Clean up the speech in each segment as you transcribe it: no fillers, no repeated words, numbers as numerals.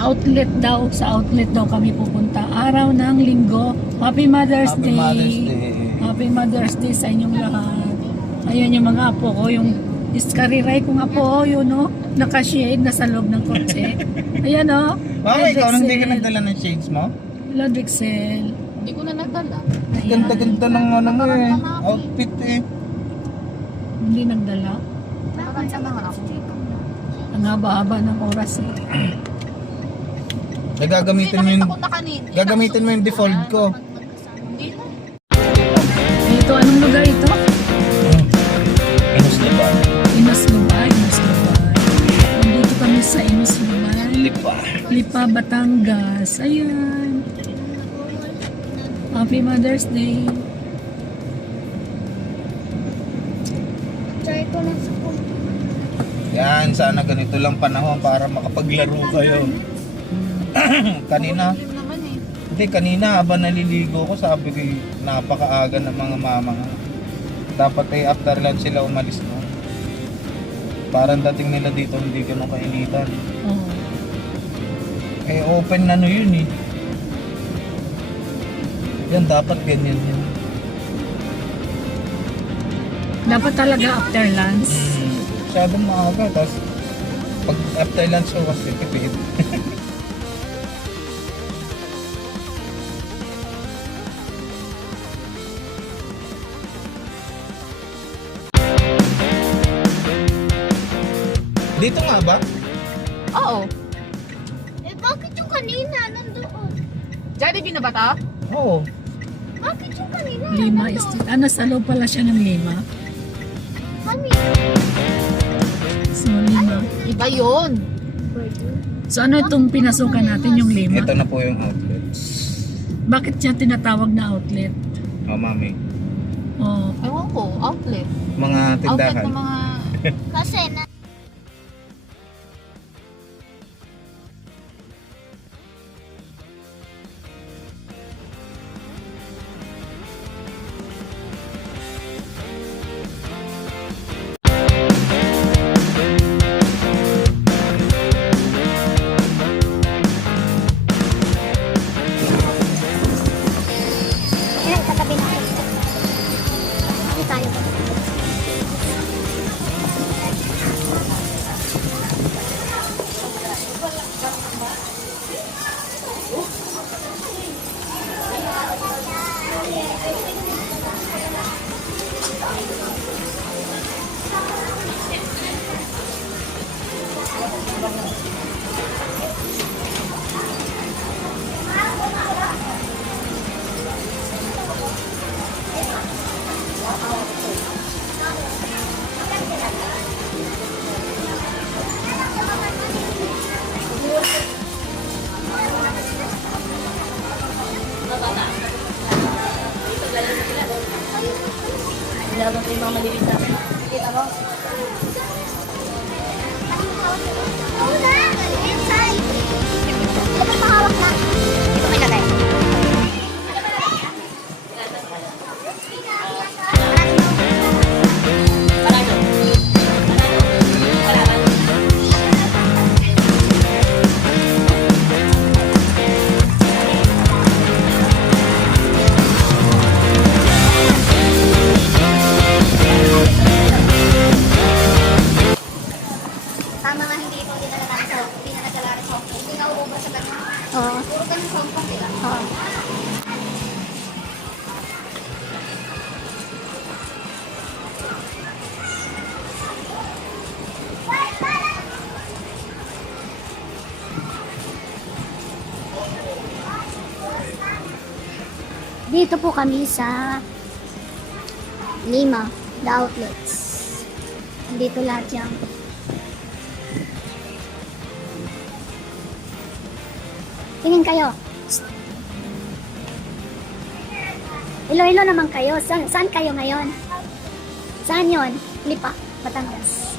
outlet daw. Sa outlet daw kami pupunta. Araw ng linggo. Happy Mother's Happy Day. Mother's Day. Happy Mother's Day sa inyong lahat. Ayan yung mga apo ko. Yung iskariray kong apo. Yun no. Nakashade na sa loob ng kotse. Ayan o. Mama, ikaw hindi ka nagdala ng shades mo? Lodrixel. Hindi ko na nagdala. Ganda-ganda ng ano mo eh. Outfit eh. Hindi nagdala. Nakakanta na nga ako. Ang haba-haba ng oras eh. Gagamitin mo yung, Nakita ko na kanina. gagamitin mo yung default ko. Hindi na. Ito, anong lugar ito? Inus Lipa. Inos Lubay. Inos Lubay. Nandito kami sa Inos Lubay. Lipa. Lipa, Batangas. Ayan. Happy Mother's Day. Try ko na sa Yan, sana ganito lang panahon para makapaglaro kayo. Kanina, Problem naman eh. hindi, kanina habang naliligo ko, sabi ko napakaaga ng mga mama. Dapat ay after lunch sila umalis no. Parang dating nila dito hindi ganun kainitan. Oh. Eh open na no yun eh. Yan dapat ganyan yan. Dapat talaga after lunch. Masyadong maaga, tapos pag after lunch ko kasi tipid. Dito nga ba? Oo. Eh, bakit yung kanina nandoon? Jollibee na ba to? Oo. Bakit yung kanina Lima Estate. Ah, nasa loob pala siya ng Lima. Kami. So, Lima. Iba yun. So, ano itong pinasukan natin, yung Lima? Ito na po yung outlets. Bakit siya tinatawag na outlet? Oh, mami. Oh, Ewan ko, outlet. Mga Outlet tindahan. ng mga... Kasi na... Ayan, katabi natin. Hindi tayo. Laban ko yung mga maliliit namin. Kita mo? Una! Inside! Ito pa mahawak na. Ito may lagay. Tama nga hindi ito dinala namin sa hindi na nagdala rin sa Hong Kong. Hindi na ububra sa ganun. Oo. Puro kami sa Hong Kong sila. Oo. Dito po kami sa Lima, the outlets. Dito lahat yung tingin kayo. Iloilo naman kayo. Saan kayo ngayon? Saan yon? Lipa, Batangas.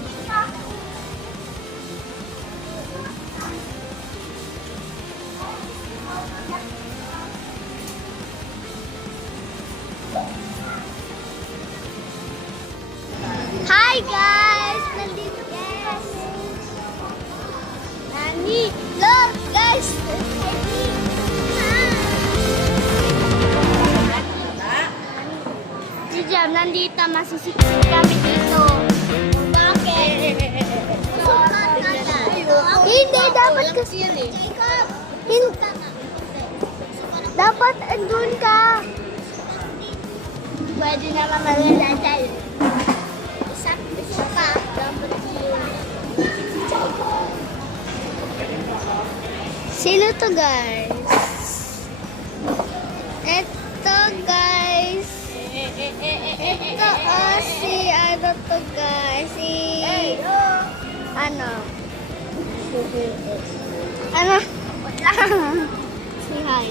Hi guys! Nandito yes! Nani! Look guys! Nandito, masisikip kami dito. Bakit? Hindi, dapat kasi yan eh. Dapat andun ka. Pwede naman malalagay. Isa pa. Dapat yun. Sino to, guys? Ito, guys. Ito, si ano to, guys. Si, ano? Ano? Si Hi.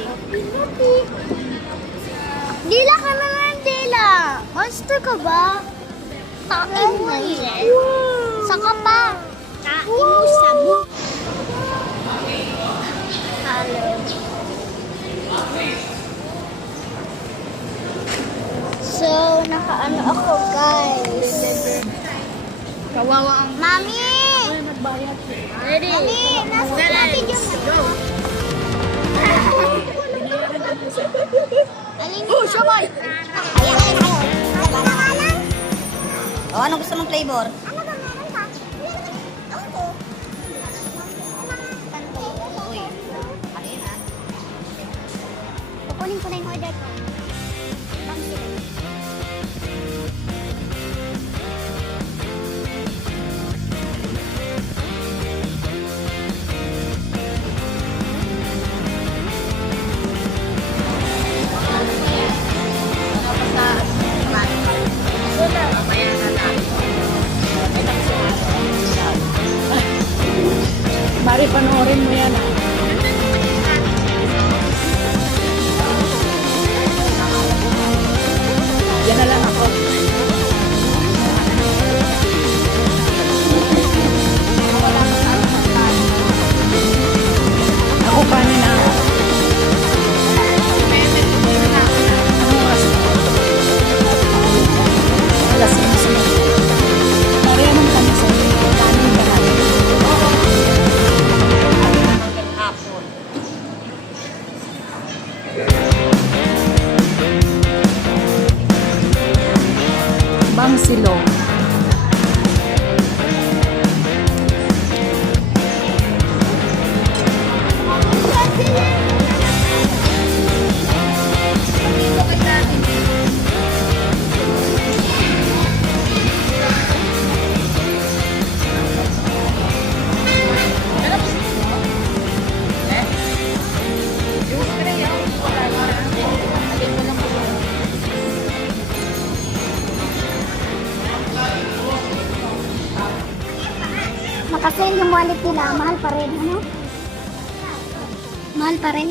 Dila ka naman, Dila. Monster ka ba? Tain mo eh. Saka pa. Tain mo sabu. Hello. So, nakaano ako, guys. Kawawa ang... Mami! Ready? Mami, nasa natin yung... Oh, siyamay! Oh, ano gusto mong flavor? Ano ba meron ka? Ako. Uy, ano yun ah? Kukunin ko na yung order ko. Mari, panoorin mo yan. Yan na lang ako. Ako pa na. Alas 11. Pareha naman kami sa kanin ba natin? Hapon. Bang silong. Nakasale yung wallet nila, mahal pa rin, ano? Mahal pa rin.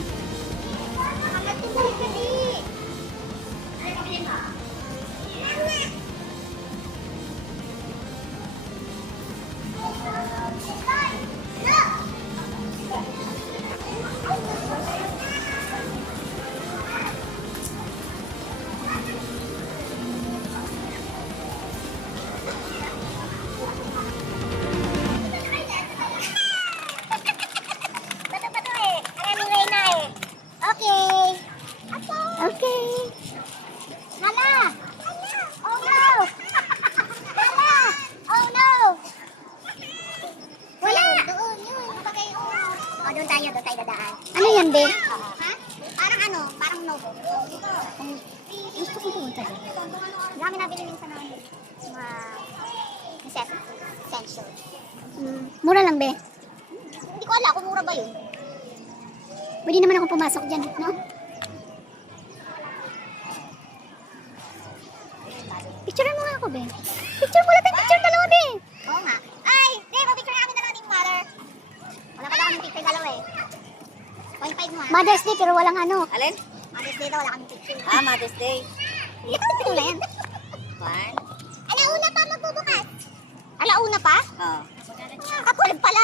Okay. Hala! Oh no! Hala! Oh no! Wala! Doon, yun. Oh, doon tayo dadaan. Ano yan, be? Ha? Parang ano? Parang nobo. Gusto ko pumunta doon. Marami nabili minsan ng mga necessities, essentials. Mura lang, be? Hindi ko alam kung mura ba yun. Pwede naman ako pumasok dyan, no? Picturean mo nga ako, be. Picture mo lang tayo, picture dalawa, be. Oo nga. Ay, be, picture na kami dalawa ni Mother. Wala pa daw kami picture dalawa eh. 0.5 mo ha. Mother's Day, pero walang ano. Alin? Mother's Day daw, wala kami picture. Ah, Mother's Day. Ito na yan. One. Alauna pa magbubukas. Alauna pa? Oh. Ako pala.